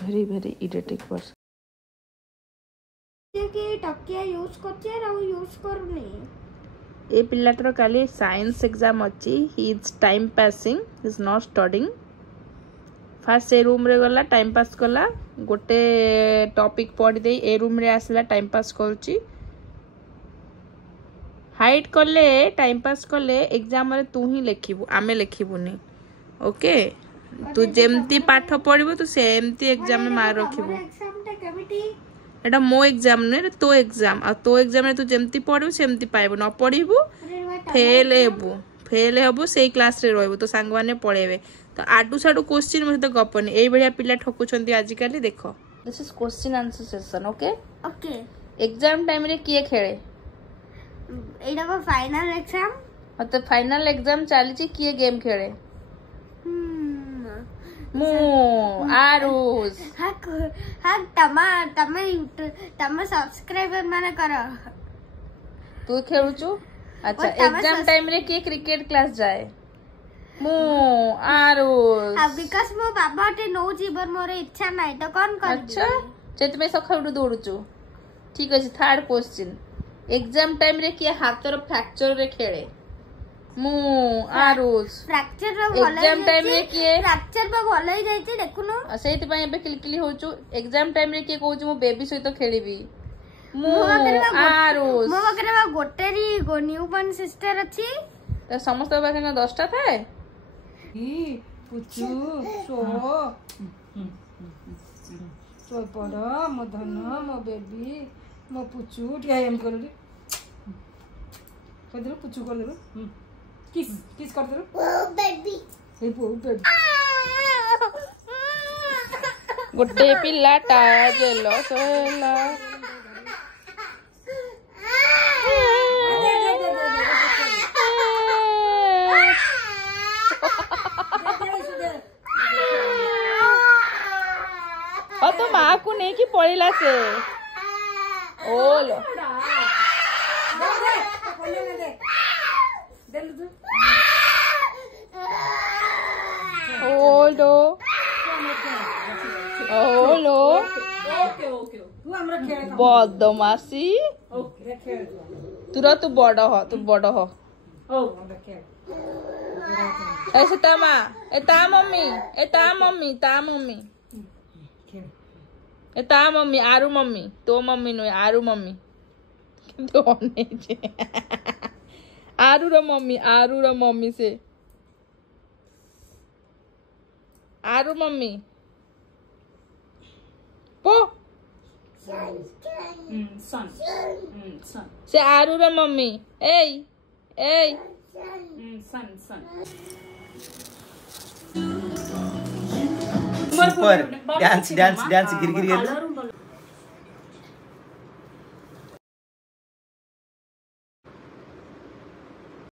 very very irritating person. कि टकिया use करछे और यूज करनी ए पिलाटर काली साइंस एग्जाम अच्छी. He is time passing, he is not studying. Fast A room रे गला टाइम पास कला, गोटे टॉपिक पढ़ी दे ए रूम रे आसला टाइम पास करूची. हाइड कले टाइम पास कले एग्जाम रे तू ही लिखिबू, आमे लिखिबुनी. ओके तू जेमती पाठ पढ़िबू तू सेमती एग्जाम में मार रखिबू. एटा मो एग्जाम ने तो एग्जाम आ तो एग्जाम रे तू जेमती पढ़िबू सेमती पाइबू. न पढ़िबू फेल हेबू सेई क्लास रे रहबू. तो सांग माने पढ़ेबे. तो आडू साडू क्वेश्चन मते तो गपनी. एई बढ़िया पिला ठकुछंती आजिकाली. देखो this is question answer session. Okay okay. Exam time रे किए खेले? एटा को फाइनल एग्जाम. मतलब फाइनल एग्जाम चली छी किए गेम खेले? मु आरुस हां तमा सब्सक्राइबर माने करो. तू खेलुचु? अच्छा एग्जाम टाइम रे किए क्रिकेट क्लास जाए? मु आरुस. अब बिकॉज़ मो बाबा टे नो जीवन मोर इच्छा नाही तो कोन कर. अच्छा जेतमे सखाउडू दौड़ुचु. ठीक अछि. थर्ड क्वेश्चन एग्जाम टाइम रे किए हाथर फ्रैक्चर रे खेले? मु आरुस. फ्रैक्चर रे भले एग्जाम टाइम रे किए फ्रैक्चर पे भले ही जाइते देखुनो. सेति पय एबे किलकिली होचु. एग्जाम टाइम रे किए कहउचु मो बेबी सहित खेलीबी? मु आरुस. मो बकरे गोटेरी न्यू बॉर्न सिस्टर अछि. त समस्त बाके 10टा थाए. ई पुचू सो पड़ मो धन मो बेबी मो पुचू टिया एम कर रे. कर दे पुचू कर दे. किस किस कर दे. ओ बेबी ए ओ बेबी. गोटे पिलाटा जेलस होला. और तो माँ को नहीं कि पड़ेला से ओलो ओलो ओलो बदमाशी. तुरा तू बड़ हो, तू बड़ हो. ऐसे तामा ए ता मम्मी ए ता मम्मी ता मम्मी ए ता मम्मी आरु मम्मी तो मम्मी नुहे आरु मम्मी. किंतु अनेजे आरु र मम्मी से आरु मम्मी पो सन से आरु र मम्मी ए सन सुपर डांस डांस डांस गिर गिर